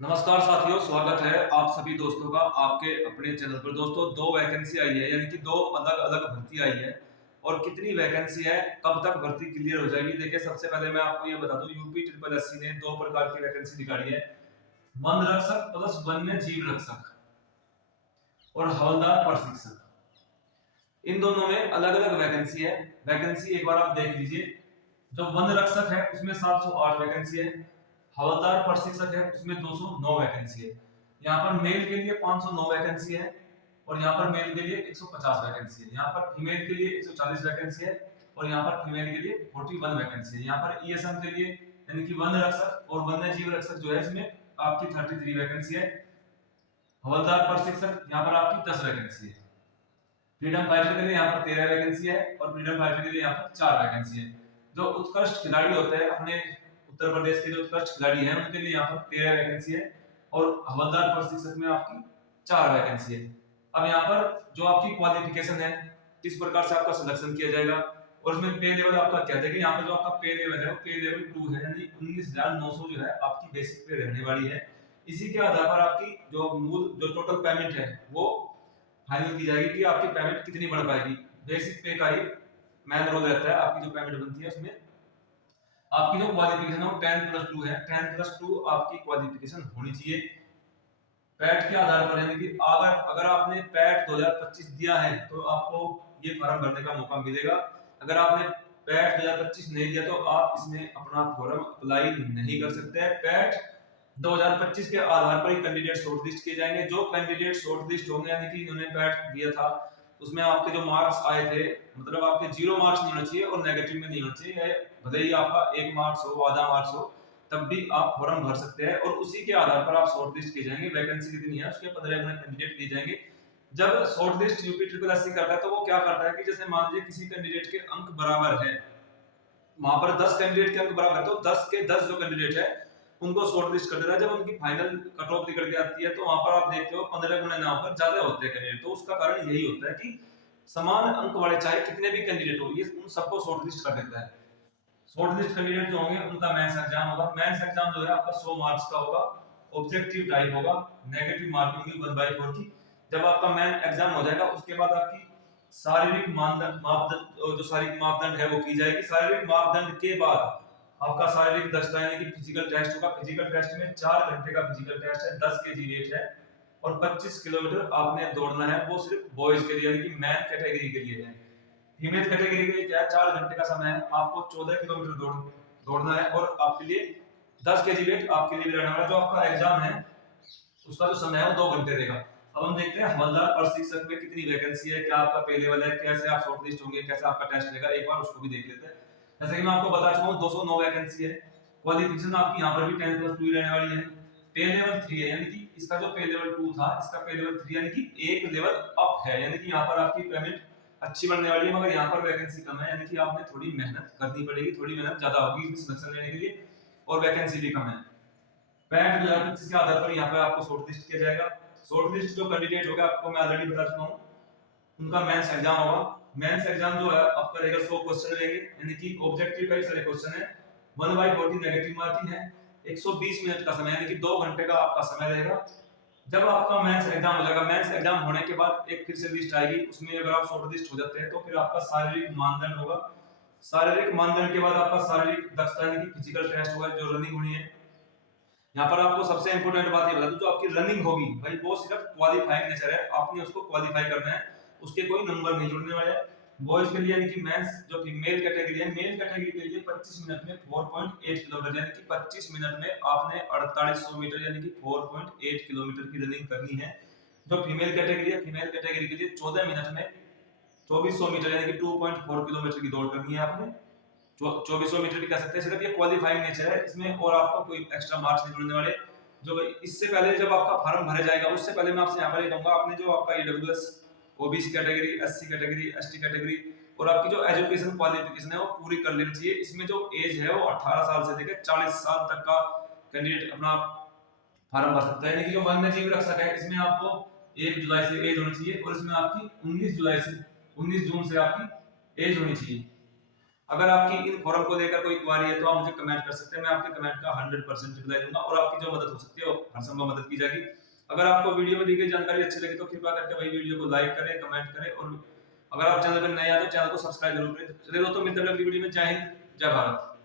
नमस्कार साथियों, स्वागत है आप सभी दोस्तों का आपके अपने चैनल पर। दोस्तों, दो वैकेंसी आई है, यानी कि दो अलग अलग भर्ती आई है। और कितनी वैकेंसी है, कब तक भर्ती क्लियर हो जाएगी, देखिए सबसे पहले मैं आपको ये बता दूं, यूपी ट्रिपल एससी ने दो प्रकार की वैकेंसी निकाली है। वन रक्षक प्लस वन्य जीव रक्षक और हवलदार प्रशिक्षक। इन दोनों में अलग अलग वैकेंसी है। वैकेंसी एक बार आप देख लीजिए। जो वन रक्षक है उसमें 708 वैकेंसी है। हवलदार प्रशिक्षक है उसमें 209 वैकेंसी है। यहाँ पर मेल के लिए 509 वैकेंसी है और यहाँ पर मेल के लिए 150 वैकेंसी है। यहाँ पर फीमेल के लिए 140 वैकेंसी है और यहाँ पर फीमेल के लिए 41 वैकेंसी है। यहाँ पर ईएसएम के लिए यानी कि वन रक्षक और वन्य जीव रक्षक जो है इसमें आपकी 33 वैकेंसी है। हवलदार प्रशिक्षक यहाँ पर आपकी 10 वैकेंसी है। फ्रीडम फाइटर के लिए यहाँ पर 13 वैकेंसी है और फ्रीडम फाइटर के लिए यहाँ पर 4 वैकेंसी है। जो उत्कृष्ट खिलाड़ी होते हैं अपने उत्तर प्रदेश के, जो उत्कृष्ट खिलाड़ी हैं उनके लिए यहाँ पर 13 वैकेंसी है और हवलदार प्रशिक्षक में आपकी 4 वैकेंसी है। अब यहाँ पर जो आपकी क्वालिफिकेशन है, किस प्रकार से आपका सिलेक्शन किया जाएगा और उसमें पे लेवल आपका क्या है। यहाँ पर जो आपका पे लेवल है वो पे लेवल 2 है, यानी 19,900 जो है आपकी बेसिक पे रहने वाली है। इसी के आधार पर आपकी जो मूल जो टोटल पेमेंट है वो फाइनल की जाएगी कि आपकी पेमेंट कितनी बढ़ पाएगी। बेसिक पे का ही मेन रोल रहता है आपकी जो पेमेंट बनती है उसमें। आपकी जो क्वालिफिकेशन है वो 10+2 है। 10+2 आपकी क्वालिफिकेशन होनी चाहिए। पैट के आधार पर, यानी कि अगर अगर आपने पैट 2025 दिया है तो आपको ये फॉर्म भरने का मौका मिलेगा। अगर आपने पैट 2025 नहीं दिया तो आप इसमें अपना फॉर्म अप्लाई नहीं कर सकते हैं। पैट 2025 के आधार पर ही कैंडिडेट शॉर्टलिस्ट किए जाएंगे। जो कैंडिडेट शॉर्टलिस्ट होंगे, यानी कि इन्होंने पैट दिया था, उसमें आपके जो मार्क्स आए थे, मतलब आपके 0 मार्क्स नहीं होना चाहिए और नेगेटिव में नहीं होना चाहिए। भले ही आपका 1 मार्क्स हो, आधा मार्क्स हो, तब भी आप फॉर्म भर सकते हैं और उसी के आधार पर आप शॉर्टलिस्ट किए जाएंगे। वैकेंसी कितनी है उसके 15 गुना कैंडिडेट दिए जाएंगे। जब शॉर्टलिस्ट यूपी ट्रिपल एससी करता है तो वो क्या करता है कि जैसे मान लीजिए किसी कैंडिडेट के अंक बराबर है, वहां पर 10 कैंडिडेट के अंक बराबर है, तो 10 के 10 जो कैंडिडेट है उनको शॉर्टलिस्ट कर देता है। जब उनकी फाइनल कट ऑफ निकल के आती है तो वहां पर आप देखते हो 15 गुना ना होकर ज्यादा होते हैं कैंडिडेट। तो उसका कारण यही होता है कि समान अंक वाले चाहे कितने भी कैंडिडेट हो, ये उन सबको शॉर्टलिस्ट कर देता है। शॉर्टलिस्ट कैंडिडेट जो होंगे उनका मेंस एग्जाम होगा। मेंस एग्जाम जो है आपका 100 मार्क्स का होगा, ऑब्जेक्टिव टाइप होगा, नेगेटिव मार्किंग होगी 1/4 की। जब आपका मेन एग्जाम हो जाएगा उसके बाद आपकी शारीरिक मापदंड जो शारीरिक मापदंड है वो की जाएगी। शारीरिक मापदंड के बाद आपका शारीरिक दक्षता यानी कि फिजिकल टेस्ट होगा। फिजिकल टेस्ट में 4 घंटे का फिजिकल टेस्ट है, 10 केजी वेट है और 25 किलोमीटर आपने दौड़ना है। वो सिर्फ बॉयज के लिए, यानी कि मैन कैटेगरी के लिए है। फीमेल कैटेगरी के लिए क्या है, 4 घंटे का समय है, आपको 14 किलोमीटर दौड़ना है और आपके लिए 10 केजी वेट आपके लिए रहने वाला। जो आपका एग्जाम है उसका जो समय है वो 2 घंटे देगा। अब हम देखते हैं हवलदार प्रशिक्षक में कितनी वैकेंसी है, क्या आपका पे लेवल है, कैसे आप शॉर्टलिस्ट होंगे, कैसे आपका टेस्ट रहेगा, एक बार उसको भी देख लेते हैं। जैसे कि मैं आपको बता चुका हूं 209 वैकेंसी है। क्वालिफिकेशन आपकी यहां पर भी 10+2 रहने वाली है। पे लेवल 3 है, यानी कि इसका जो पे लेवल 2 था इसका पे लेवल 3 यानी कि एक लेवल अप है। यानी कि यहां पर आपकी पेमेंट अच्छी बनने वाली है, मगर यहाँ पर वैकेंसी कम है, यानी कि आपने थोड़ी मेहनत करनी पड़ेगी, थोड़ी मेहनत ज्यादा होगी सिलेक्शन लेने के लिए और वैकेंसी भी कम है। पैट 2025 के आधार पर यहाँ पे आपको शॉर्टलिस्ट किया जाएगा। शॉर्टलिस्ट जो कैंडिडेट होगा आपको मैं ऑलरेडी बता चुका हूँ, उनका मेंस एग्जाम होगा। मेंस एग्जाम जो है आपका रहेगा 100 क्वेश्चन रहेंगे, यानी कि ऑब्जेक्टिव का सारे क्वेश्चन है। 1/40 नेगेटिव मार्किंग है। 120 मिनट का समय, यानी कि 2 घंटे का आपका समय रहेगा। जब आपका मेंस एग्जाम हो जाएगा, मेंस एग्जाम होने के बाद एक फिर से लिस्ट आएगी, उसमें अगर आप शॉर्टलिस्ट हो जाते हैं तो फिर आपका शारीरिक मानदंड होगा। शारीरिक मानदंड के बाद आपका शारीरिक दक्षता यानी कि फिजिकल टेस्ट होगा, जो रनिंग होनी है। यहाँ पर आपको सबसे इंपॉर्टेंट बात ये बता दूं, जो आपकी रनिंग होगी भाई वो सिर्फ क्वालीफाइंग नेचर है, आपने उसको क्वालीफाई करना है, उसके कोई नंबर नहीं जुड़ने वाले हैं। बॉयज के लिए यानी कि मेंस जो कि मेल कैटेगरी है, मेल कैटेगरी के लिए 25 मिनट में 4.8 किलोमीटर, यानी कि 25 मिनट में आपने 4800 मीटर यानी कि 4.8 किलोमीटर की रनिंग करनी है। जो फीमेल कैटेगरी है, फीमेल कैटेगरी के लिए 14 मिनट में 2400 मीटर यानी कि 2.4 किलोमीटर की दौड़ करनी है आपने। 2400 मीटर भी कह सकते हैं। सिर्फ ये क्वालीफाइंग नेचर है, इसमें और आपको कोई एक्स्ट्रा मार्क्स नहीं जुड़ने वाले। जो इससे पहले जब आपका फॉर्म भरा जाएगा उससे पहले मैं आपसे यहाँ पर ये कहूंगा, आपने जो आपका EWS, OBC category, SC category, ST category और आपकी जो एजुकेशन क्वालिफिकेशन है वो पूरी कर लेनी चाहिए। इसमें जो एज है वो 18 साल से लेकर 40 साल तक का कैंडिडेट अपना फॉर्म भर सकता है। यानी कि जो वन्य जीव रक्षक है इसमें आपको 1 जुलाई से एज होनी चाहिए और इसमें आपकी 19 जुलाई से 19 जून से आपकी एज होनी चाहिए। अगर आपकी इन फोरम को लेकर कोई क्वारी है तो आप मुझे कमेंट कर सकते हैं, मैं आपके कमेंट का 100% रिप्लाई दूंगा और आपकी जो मदद हो सकती है वो हर संभव मदद की जाएगी। अगर आपको वीडियो में दी गई जानकारी अच्छी लगी तो कृपया करके भाई वीडियो को लाइक करें, कमेंट करें और अगर आप चैनल पर नए हैं तो चैनल को सब्सक्राइब जरूर करें। चलिए दोस्तों, मिलते हैं अगली वीडियो में। जय हिंद, जय भारत।